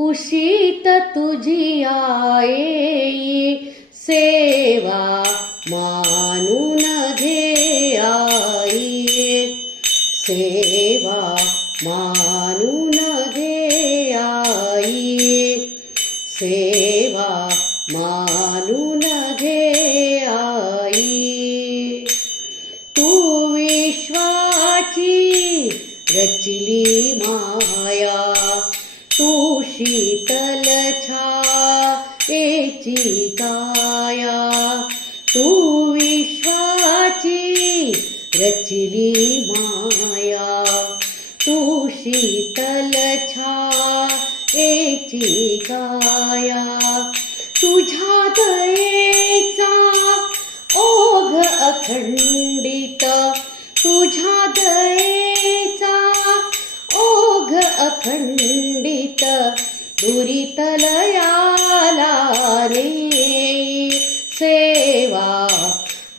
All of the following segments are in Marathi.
कुशीत तुझी आई, सेवा मानून घे आई, सेवा मानून घे आई, सेवा मानून घे आई. तू विश्वाची रचली माया, तू शीतल छायेची काया, तू विश्वाची रचली माया, तू शीतल छायेची काया. तुझ्या दयेचा ओघ अखंडित, तुझ्या दयेचा ओघ अखंडित, दुरितलयाला नेई, सेवा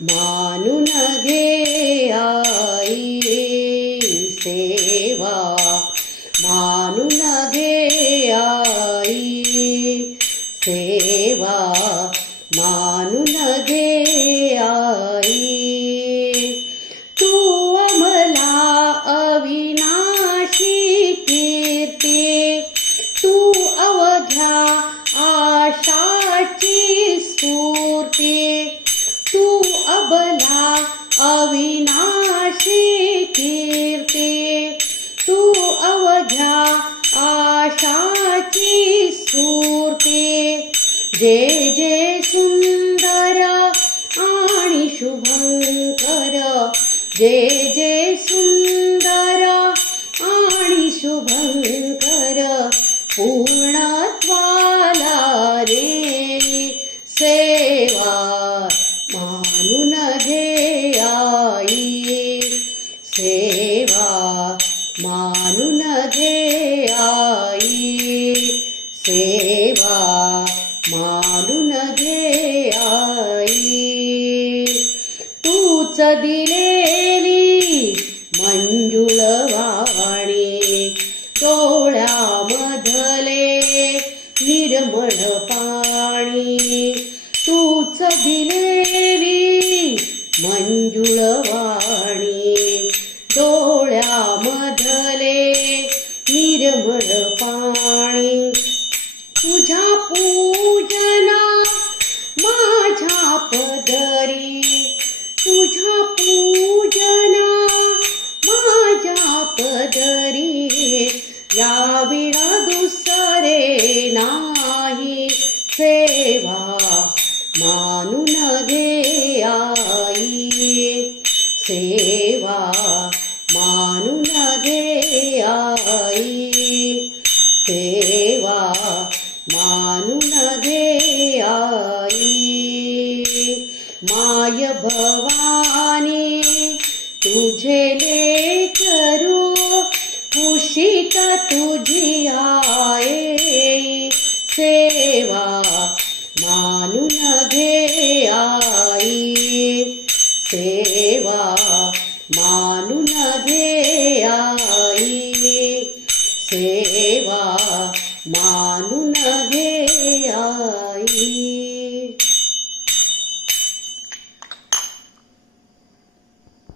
मानून घे आई, सेवा मानून घे आई, सेवा मानून घे आई. तू अमला अविनाशी कीर्ती, तू अवघ्या आशाची स्फूर्ती, तू अबला अविनाशी कीर्ती, तू अवघ्या आशाची स्फूर्ती. जे जे सुंदर आणि शुभंकर, जे जे सुंदर आणि शुभंकर, पूर्णत्वाला रे, सेवा मानून घे आई, सेवा मानून घे आई, सेवा मानून घे आई. तूच दिलेली मंजुळ वाणी, डोळ्यामधले निर्मळ पाणी, तूच दिलेली मंजुळ वाणी, डोळ्यामधले निर्मळ पाणी. तुझ्या पूजना माझ्या पदरी, तुझ्या पूजना माझ्या पदरी, याविना दुसरे नाही, सेवा मानून घे आई, सेवा मानून घे आई, सेवा मानून घे आई. माय भवानी तुझे लेकरू, कुशीत तुझी आई, सेवा मानून घे आई, सेवा मानून घे